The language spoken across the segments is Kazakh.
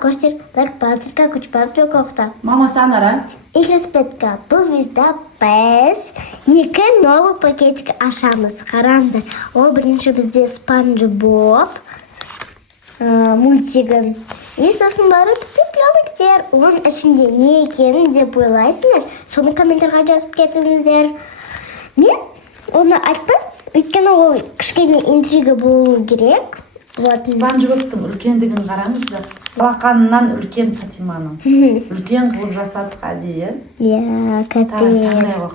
көрсетер, так палцырка, күч палцырка коқта. Мама санара. Игры-спетка. Бұл видеода біз екі новый пакетик ашамыз. Қараңыздар. Ол бірінші бізде Спанч Боб мультигін. И сосын барып цыпленоктер. Оның ішінде не екенін деп ойлайсыңдар. Соны комментарға жазып кетіңіздер. Мен оны айтпаймын. Өйткені ол кішкене интрига болу керек. Спанч Бобтың үлкендігін қараңыздар. Алақанынан үлкен Фатиманың. Үлкен қылып жасадық әдейі. Иә, капец.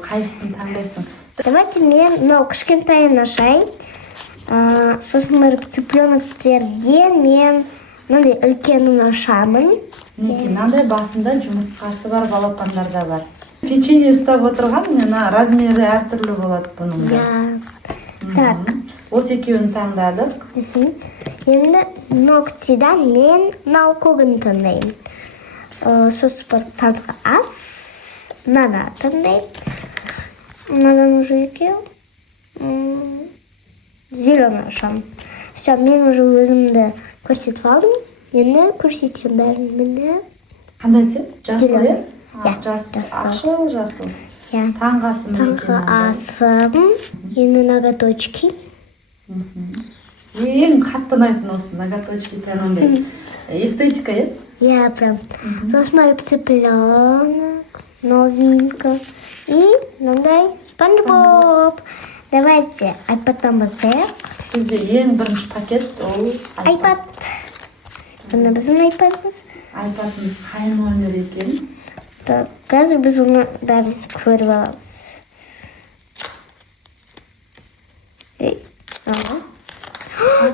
Қайсысын таңдайсың? Давайте мен мынау кішкентайын ашайын. Сосын барып цыпленоктерден мен мынандай үлкенін ашамын. Неге, мынандай басында жұмыртқасы бар балапандарда бар. Печенье ұстап отырған, мына размері әртүрлі болады бұның да. Так. Осы екеуін таңдадық. Енді ногтидан мен мынау көгін таңдаймын. Сосын барып таңғы ас. Мынаны таңдаймын. Мынадан уже екеу. Зеленый ашамын. Все, мен уже өзімді көрсетіп алдым. Енді көрсетем бәрін міне. Қандай цвет? Жасыл, Зеленый. Жасыл. Ашыл, жасыл. Таңғы асым. Таңғы асым. Енді ноготочки. Ең қатты ұнайтын осы ноготочки. Прям ондай эстетика, е? Я прям. Сосын барып цыпленок. Новенько. И мынандай Спанч Боб. Давайте айпадтан бастайық. Бізде ең бірінші пакет ол айпад. Бұны біздің айпадымыз. Айпадымыз қай номер екен? Қазір біз оны бәрін көріп аламыз.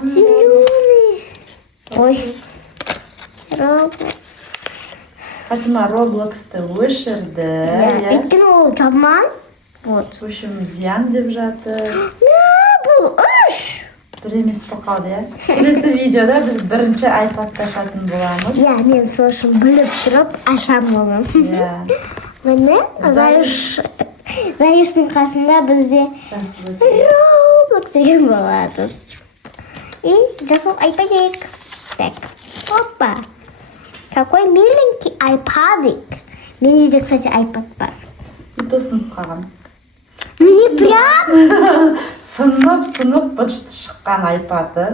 Зеленый. Ой. Роблокс. Фатима Роблоксты өшірді. Өйткені ол жаман. Вот. В общем, зиян деп жатыр. Бұл үш. Бір емес қалды, иә? Келесі видеода біз бірінші айпадты ашатын боламыз. Иә, мен сол үшін біліп тұрып ашам болам. Иә. Міне, Заюштың қасында бізде Роблокс деген болады. И жасыл айпадик. Так, опа. Какой миленький айпадик. Менде де, кстати, айпад бар. И то сынып қалған. Мне прям... Сынып бұрышты шыққан айпады.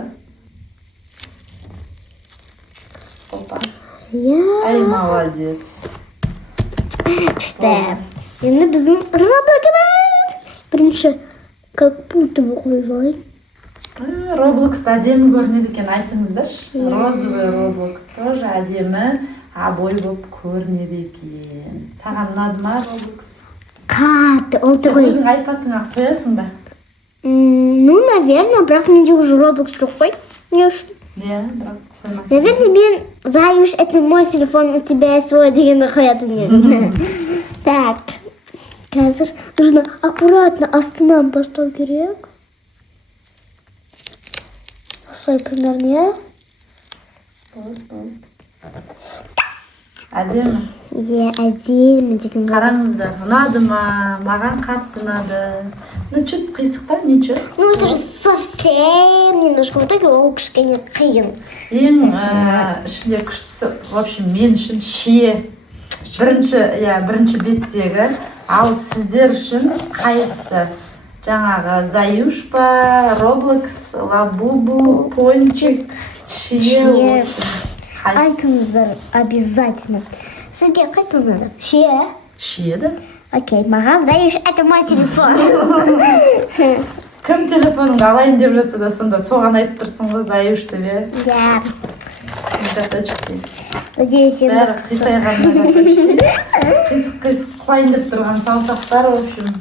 Опа. Ай, молодец. Что? Енді біздің Роблокс. Бірінші, как будто бы қойылай. Роблокста әдемі көрінеді екен, айтыңыздаршы. Розовый Роблокс тоже әдемі обой болып көрінеді екен. Саған ұнады ма Роблокс? Қатты, ол такой... Өзің айпадыңа қоясың ба? Ну, наверное, бірақ менде уже Роблокс жоқ қой. Не үшін? Иә, бірақ қоймасын. Наверное, мен Заюш, это мой телефон, у тебя свой дегенді қоятын едім. Так, қазір нужно аккуратно астынан бастау керек. Осылай примерно, Әдемі. Е, әдемі деген. Қараңыздар, ұнады ма? Маған қатты ұнады. Ну, чуть қисық та, ничего. Ну, это же совсем немножко. В итоге ол кішкене қиын. Ең ішінде күштісі, в общем, мен үшін шие. Бірінші беттегі. Ал сіздер үшін қайсысы? Жаңағы Заюш па, Роблокс, Лабубу, Пончик, шие. Айтыңыздар обязательно. Сізге қайсы ұнады? Шие? Шие, да? Окей, маған Заюш, это мой телефон. Кім телефоныңды алайын деп жатса да, сонда соған айтып тұрсың ғой Заюш деп. Я. Ноготочки. Надеюсь, я Бәрі қисайған ноготочки. Қисық құлайын деп тұрған саусақтар, в общем.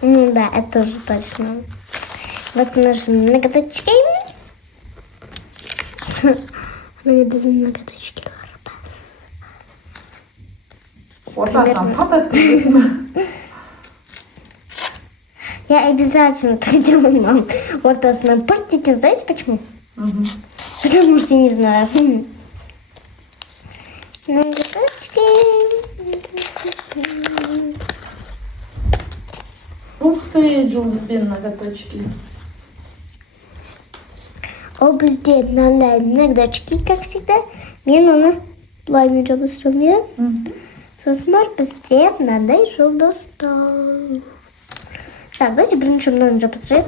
Ну да, это тоже точно. Вот наши ноготочки. Міне біздің ноготочки бар. Ортасынан пат өткізетін. Я обязательно так делаю, мам. Ортасынан пырт етем. Знаете почему? Потому что я не знаю. Ноготочки. Ух ты, жұлдызбен ноготочки. Ол бізде мынандай наградочки, как всегда. Мен оны былай жабыстырам, иә? Сосын бар бізде мынандай жолдастар. Так, давайте бірінші мынаны жабыстырайық.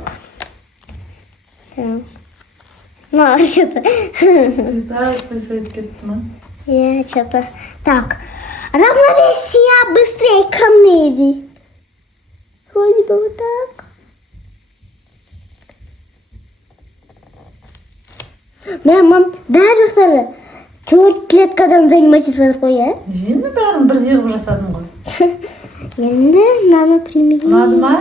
Что-то. Қисайып кетті ма? Что-то. Так, равновесие, быстрее ко мне иди. Вроде бы вот так. Мам, бәрі жақтары 4 клеткадан занимайтесь жатыр ғой, иә? Енді бәрін бірдей қылып жасадым ғой. Енді мынаны примерим. Ұнады ма?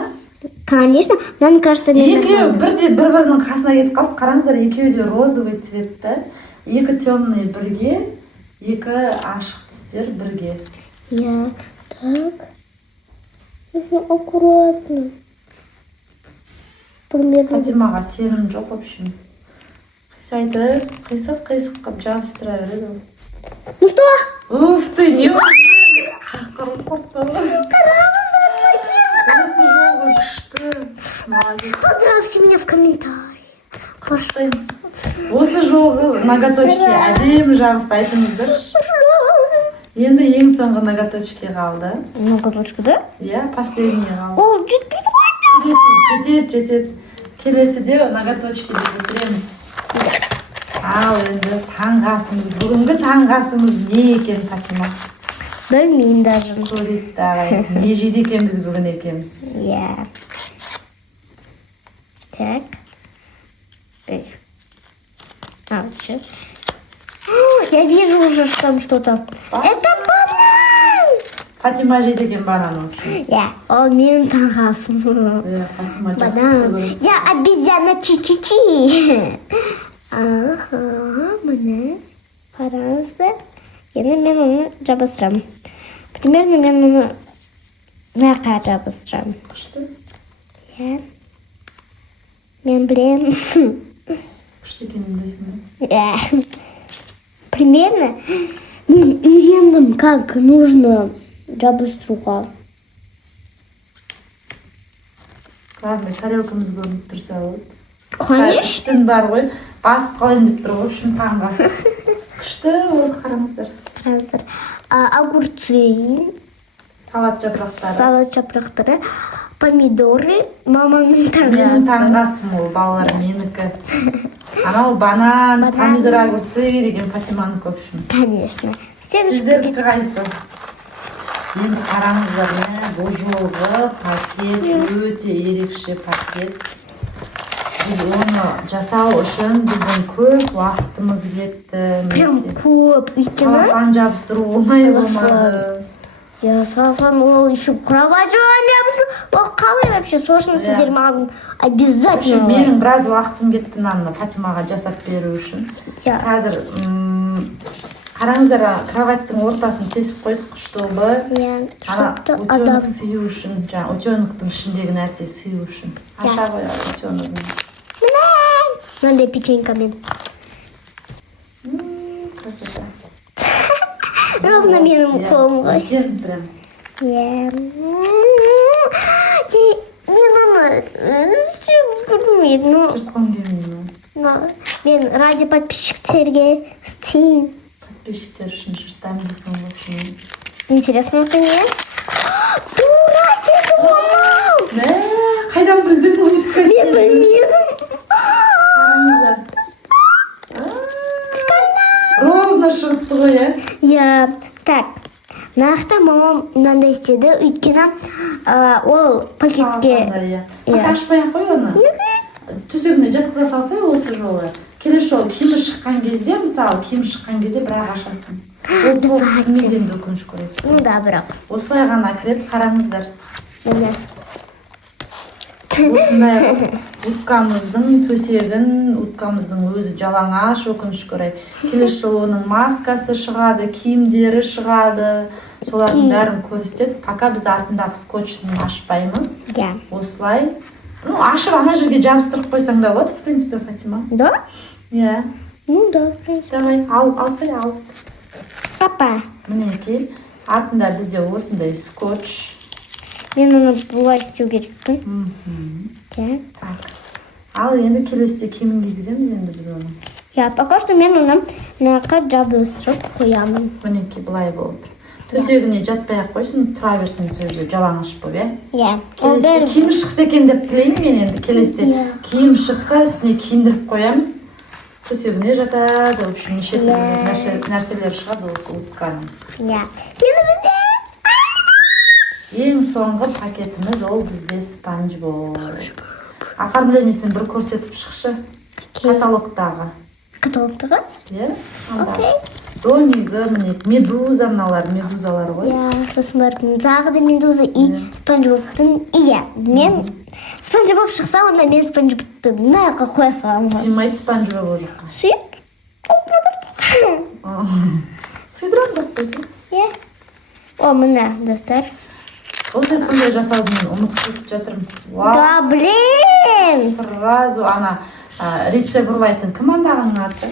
Конечно, мынаны кажется мен. Екеуі бір-бірінің қасына кетіп қалды. Қараңыздар, екеуі де розовый цветті. Екі темный бірге, екі ашық түстер бірге. Я так. Нужно аккуратно. Примерно. Фатимаға сенім жоқ, в общем. Қисайтып, қисық-қисық қып жабыстыра береді ол. Ну что? Уф ты, не қақырып құрсын. Осы жолғы күшті. Молодец. Поздравьте меня в комментарии. Құштаймыз. Осы жолғы ноготочки әдемі жабысты айтыңыздар. Енді ең соңғы ноготочки қалды. Ноготочки, да? Иә, последний қалды. Ол жетпейді. Жетеді. Келесіде ноготочки деп бітіреміз. Ал енді таңғы асымыз. Бүгінгі таңғы асымыз не екен, Фатима? Білмеймін даже. Көрейік ағай. Не жейді екенбіз бүгін екенбіз. Я. Так. Вот сейчас. Я вижу уже там что-то. Это банан! Фатима жейді екен банан үшін. Я. Ол менің таңғасым. Фатима жақсы Банан. көреді. Я обезьяна чи-чи-чи. Ага, міне. Қараңыздар. Енді мен оны жабыстырам. Примерно мен оны мына жабыстырам. Күшті. Я. Мен білем. Күшті екенін білесің бе? Примерно мен үйрендім, как нужно жабыстыруға. Ладно, тарелкамыз көрініп тұрса болады. Конечно. Күштің бар ғой, басып қалайын деп тұр ғой, үшін таңғы ас. Күшті болды, қараңыздар. Қараңыздар. Огурцы, Салат жапырақтары. салат жапырақтары, помидоры, маманың Менің таңғасы. таңғы асым ол, балалар менікі. Анау банан, помидор, огурцы деген Фатиманың көп үшін. Конечно. Сіздердікі қайсы? Енді қараңыздар, бұл жолғы пакет өте ерекше пакет. Біз оны жасау үшін біздің көп уақытымыз кетті. Прям көп. Өйткені Салафан жабыстыру оңай болмады. я салфан ол еще кровать ол қалай вообще сложно сіздер маған обязательно. Менің біраз уақытым кетті нанны Фатимаға жасап беру үшін. Я. Қазір қараңыздар, кроваттың ортасын тесіп қойдық, чтобы утенок сыю үшін, утеноктың ішіндегі нәрсе сыю үшін. Аша қояды утеногын. Мынандай печенькамен. Красота. Ровно менің қолым ғой. Екен прям. Я. Мен оны білмейді. Жыртқым келмейді. Мен ради подписчиктерге істейін. Подписчиктер үшін жыртамын десем, в общем. Интересно, это не? Дураки, думал! Қайдан білдің ғой? Мен білмедім. Қараңыздар. Ровно шығыпты ғой, иә? Я. Так. Нақты мамам мынандай істеді, өйткені ол пакетке. Ашпай-ақ қой оны. Төсегіне жатқыза салса осы жолы. Келесі жолы киімі шыққан кезде, мысалы, киім шыққан кезде бірақ ашасың. Ол толық неден өкініш көреді. Ну да, бірақ. Осылай ғана кіреді, қараңыздар. Міне. Осындай уткамыздың төсегін, уткамыздың өзі жалаңаш, өкініш көрей. Келесі жолы оның маскасы шығады, киімдері шығады. Солардың бәрін көрсетеді. Пока біз артындағы скотчын ашпаймыз. Осылай. Ашып ана жерге жабыстырып қойсаң да болады, в принципе, Фатима. Да? Иә. Ну да, в принципе. Давай, алсай, ал. Папа. Мінекей, артында бізде осындай скотч. Мен оны бұлай істеу керекпін. Так. Ал енді келесіде киімін кигіземіз енді біз оны. Я пока что мен оны мынақа жабыстырып қоямын. Мінекей былай болып тұр. Төсегіне жатпай ақ қойсын, тұра берсін сол жерде жалаңаш болып, Иә. Келесіде киім шықса екен деп тілеймін мен енді. Келесіде киім шықса үстіне киіндіріп қоямыз. Төсегіне жатады, в общем, неше түрлі нәрселер шығады осы утканың. Иә. Енді бізде Ең соңғы пакетіміз ол бізде Спанч Боб. Оформлениесін бір көрсетіп шықшы. Каталогтағы. Каталогтағы? Иә? Домигі, міне, медуза мыналар, медузалар ғой. Иә, сосын барып тағы да медуза и Спанч Бобтың. Иә, мен Спанч Боб шықса, онда мен Спанч Бобты мынаға қоя саламын. Сыймайды Спанч Боб ол жаққа. Сыйдырам деп қойсын. Иә. О, мына, достар. Ол да сондай жасауды мен ұмытып кетіп жатырмын. Да, блин! Сразу ана рецепт ұрлайтын кім андағының аты?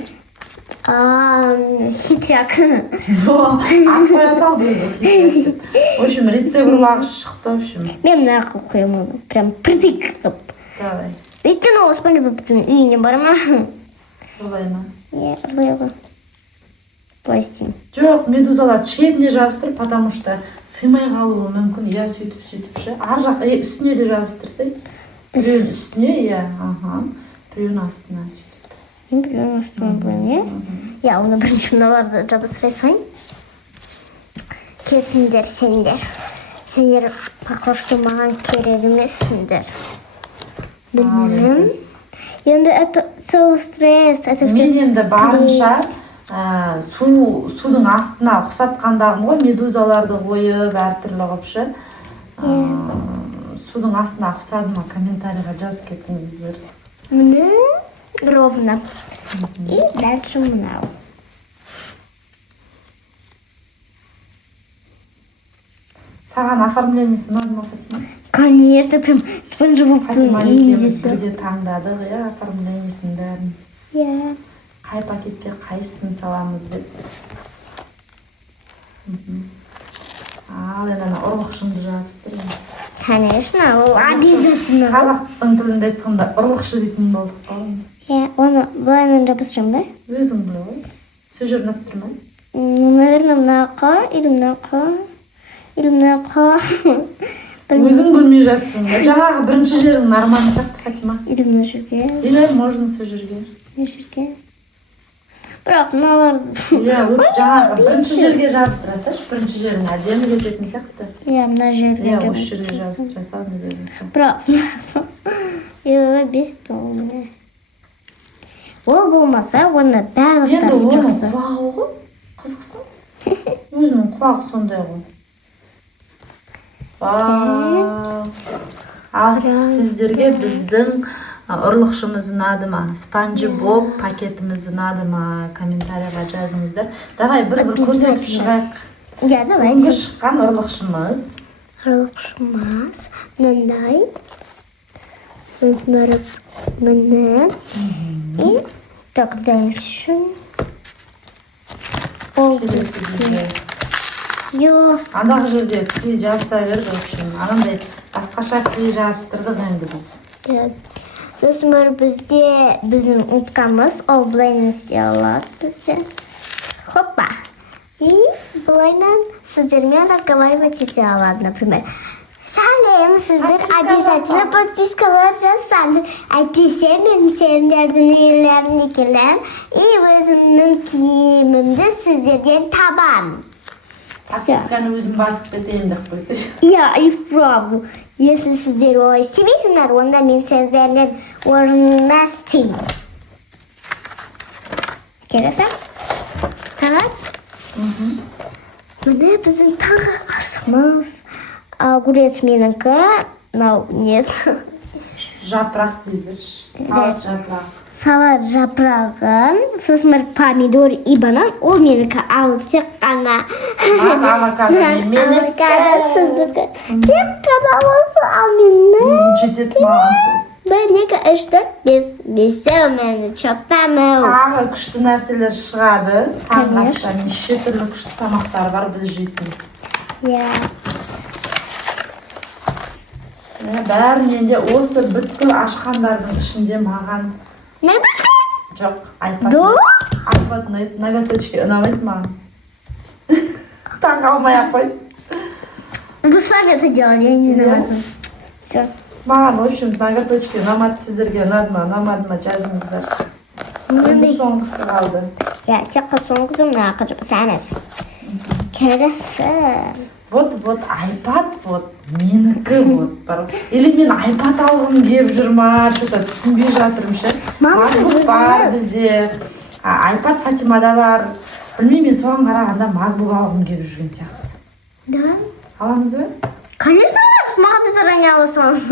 Хитряк. Ат қоя салды өзі хитряк деп. В общем, рецепт ұрлағыш шықты, в общем. Мен мынаға қоямын оны. Прям притык қып. Давай. Өйткені ол Спанч Бобтың үйіне барма. Ұрлай ма? Иә, ұрлайға. Былай істеймін. Жоқ, медузаларды шетіне жабыстыр, потому что сыймай қалуы мүмкін. Иә, сөйтіп ше. Ар жақ үстіне де жабыстырсай. Біреуін үстіне, иә, біреуін астына сөйтіп. Мен біреуін астына білем, иә? Иә, оны бірінші мыналарды жабыстыра салайын. Келсіңдер, сендер. Сендер похожды маған керек емессіңдер. Білмеймін. Енді это целый стресс. Мен енді барынша судың астына ұқсатқандағым ғой, медузаларды қойып, әртүрлі қылыпшы. Судың астына ұқсады ма, комментарийға жазып кетіңіздер. Міне ровно. И дальше мынау. Саған оформлениесі ұнады ма, Фатима? Конечно, прям Спанч Бобтың Фатима екеуміз үйіндесі. бірге таңдадық, иә, оформлениесін бәрін. Иә. Қай пакетке қайсысын саламыз деп. Ал енді ана ұрлықшымды жабыстырайын. Конечно, ол обязательно. Қазақтың тілінде айтқанда ұрлықшы дейтін болдық қой. Иә, оны былайынан жабыстырам ба? Өзің біле ғой. Сөз жырнап тұрмай. Наверное, мынақа, или мынақа, или мынақа. Өзің білмей жатсың. Жаңағы бірінші жерің нормально сияқты, Фатима. Или мына жерге. Или можно сол жерге. Мына жерге. Бірақ мыналар. Иә, лучше жаңағы бірінші жерге жабыстырасаш, бірінші жерің әдемі кететін сияқты. Иә, мына жерге. Иә, осы жерге жабыстыраса, не бермесе. Бірақ мынасы. Бес толы. Ол болмаса, оны Енді оның барлықтарын құлағы ғой, қызықсың. Өзінің құлағы сондай ғой. Ал сіздерге біздің ұрлықшымыз ұнады ма? Спанч Боб пакетіміз ұнады ма? Комментарийға жазыңыздар. Давай бір көрсетіп шығайық. Иә, давай. Бүгінгі шыққан ұрлықшымыз. Ұрлықшымыз. Мынандай. Сосын барып мына. И так дальше. Ол бізде. Йо. Андағы жерде клей жабыса берді, в общем. Анандай басқаша клей жабыстырдық енді біз. Сосын барып бізде біздің уткамыз, ол былайынан істей алады бізде. Хоппа. И былайынан сіздермен разговаривать ете алады, например. Сәлем, сіздер обязательно подпискалар жасаңыздар. Әйтпесе мен сендердің үйлеріне келем и өзімнің киімімді сіздерден табам. Подписканы өзім басып кетейін деп қойсай. Я и вправду. Если сіздер олай істемейсіңдер, онда мен сіздердің орнына істеймін. Келесі? Тарас? Міне біздің тағы қасымыз. Огурец менікі, мынау нет. Жапырақ дейдірш. Салат жапырақ. Салат жапырағын, сосын бір помидор и банан, ол менікі, ал тек қана Авокадо менікі. авокадо сіздікі. Тек қана осы, ал мені Жетет маған сол. 1, 2, 3, 4, 5. Бесеу мені чоқтамау. Тағы күшті нәрселер шығады. Таңғы аста неше түрлі күшті тамақтар бар біз жейтін. Иә. бәрінен де осы бүткіл ашқандардың ішінде маған Ноготочки? жоқ, iPad. Да? iPad ұнайды, ноготочки ұнамайды маған. Таң қалмай-ақ қой. Вы сами это делали, я не виновата. Все. Маған, в общем, ноготочки ұнамады, сіздерге ұнады ма, ұнамады ма, жазыңыздар. Енді соңғысы қалды. Я тек соңғысы мына қырып сәнес. Келесі. Вот iPad, вот менікі, вот бар. Или мен iPad алғым келіп жүр ма, что-то түсінбей жатырмын ше. MacBook бар бізде, iPad Фатимада бар. Білмеймін, мен соған қарағанда MacBook алғым келіп жүрген сияқты. Да? Аламыз ба? Конечно, маған да заранее аласыз.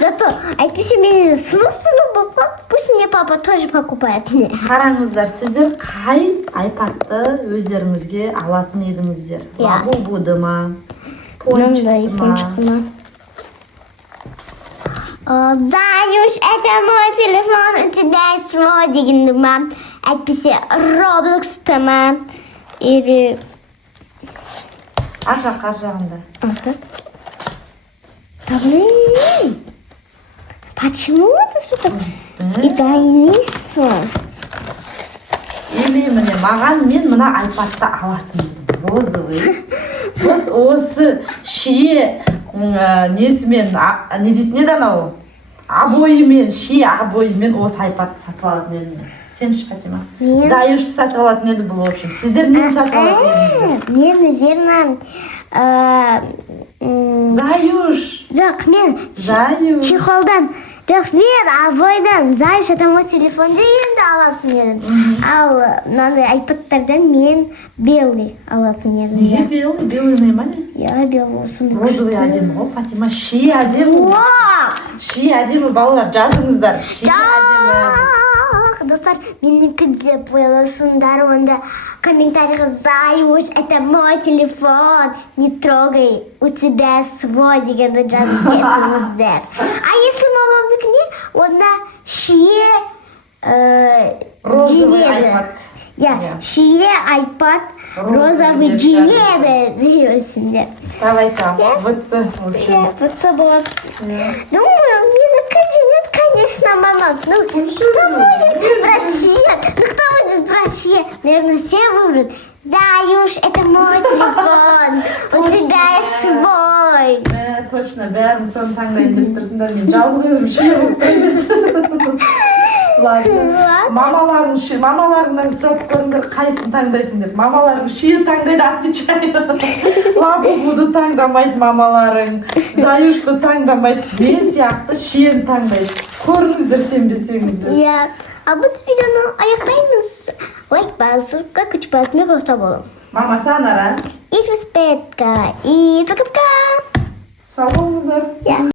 Зато әйтпесе мен сынып болып қалды. Пусть мне папа тоже покупает мне. Қараңыздар, сіздер қай iPad-ты өздеріңізге алатын едіңіздер? Лабубуды ма? Пончикті ма? Заюш, это мой телефон, у тебя есть мой дегенді ма? Әйтпесе Roblox-ты ма? Или... Аша жағында. Ага. Да блин! Почему это все так? И тайнисто. Или міне, маған мен мына iPad-ты алатын едім. Розовый. Вот осы шие несімен, не дейтін еді анау? Обойымен, шие обойымен осы iPad-ты сатып алатын едім. Сен ше, Фатима? Заюшты сатып алатын еді бұл, в общем. Сіздер нені сатып алатын едіңіздер? Мен, наверное... Заюш! Жоқ, мен... Заюш! Чехолдан. Жоқ, мен обойдан. Заюш, это мой телефон дегенді алатын едім. Ал мынандай айпадтардан мен белый алатын едім. Неге белый? Белый ұнай не? Я белый осыны. Розовый әдемі ғой, Фатима. Шие әдемі. Шие әдемі, балалар, жазыңыздар. Шие әдемі. Достар, менікі де бойласыңдар, онда комментарийға Заюш, это мой телефон, не трогай, у тебя свой дегенді жазып кетіңіздер. А если мамамдікіне, онда шие розовый iPad. Шие iPad, розовый жинеді дейсіңдер. Давайте, вытсы, в общем. Вытсы болады. Думаю, менікі жинеді, конечно, мама. Ну, кто будет брать шие? Ну, кто будет брать шие? Наверное, все выберут. Заюш, это мой телефон, у тебя есть свой. Точно, бәрін соны таңдайын деп тұрсыңдар, мен жалғыз өзім шие болып тұрмын. Ладно. Мамаларыңнан сұрап көріңдер, қайсын таңдайсың деп. Мамаларың шие таңдайды, отвечаю. Лабубуды таңдамайды мамаларың. Заюшты таңдамайды. Мен сияқты шиені таңдайды. Көріңіздер, сенбесеңіздер. А біз видеоны аяқтаймыз. Лайк басып, как учпать, мне просто было. Мама, санара. И респетка, и пока-пока.